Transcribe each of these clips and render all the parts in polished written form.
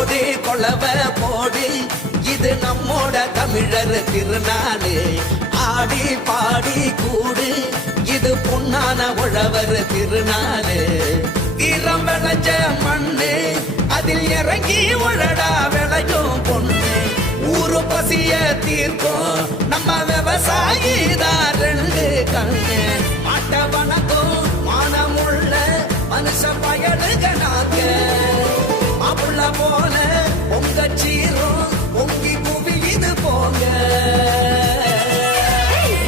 போடு கொளவ போடு இது நம்மோட தமிழர் திருநாடு ஆடி பாடி கூடு இது பொன்னான உழவர் திருநாடு ஈரம் விளைஞ்ச மண்ணு அதில் இறங்கி உழடா விளையும் பொண்ணு ஊரு பசிய தீர்க்கும் நம்ம விவசாயி தான் ரெண்டு கண்ணு மாட்ட வணக்கம் மானமுள்ள மனுஷ பயலுக நாங்க மாப்புள்ள போல உங்க சீரும் பொங்கி குவியுது போங்க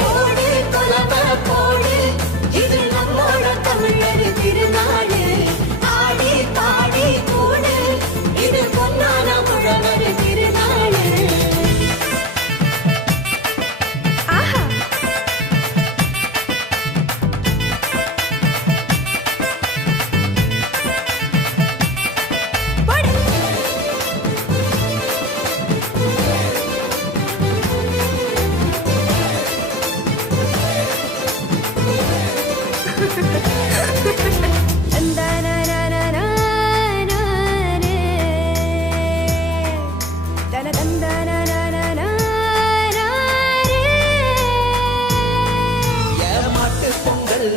போடு கொலவ போடு இது நம்மோட தமிழர் திருநாடு ஆடி பாடி கூடு இது பொன்னான உழவர் திருநாடு ஆஹா போடு ஏமாட்டு பொங்கல்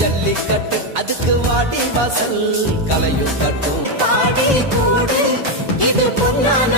ஜல்லிக்கட்டு அதுக்கு வாடி வாசல் கலையும் கட்டும் பாடி கூடு இது பொன்னான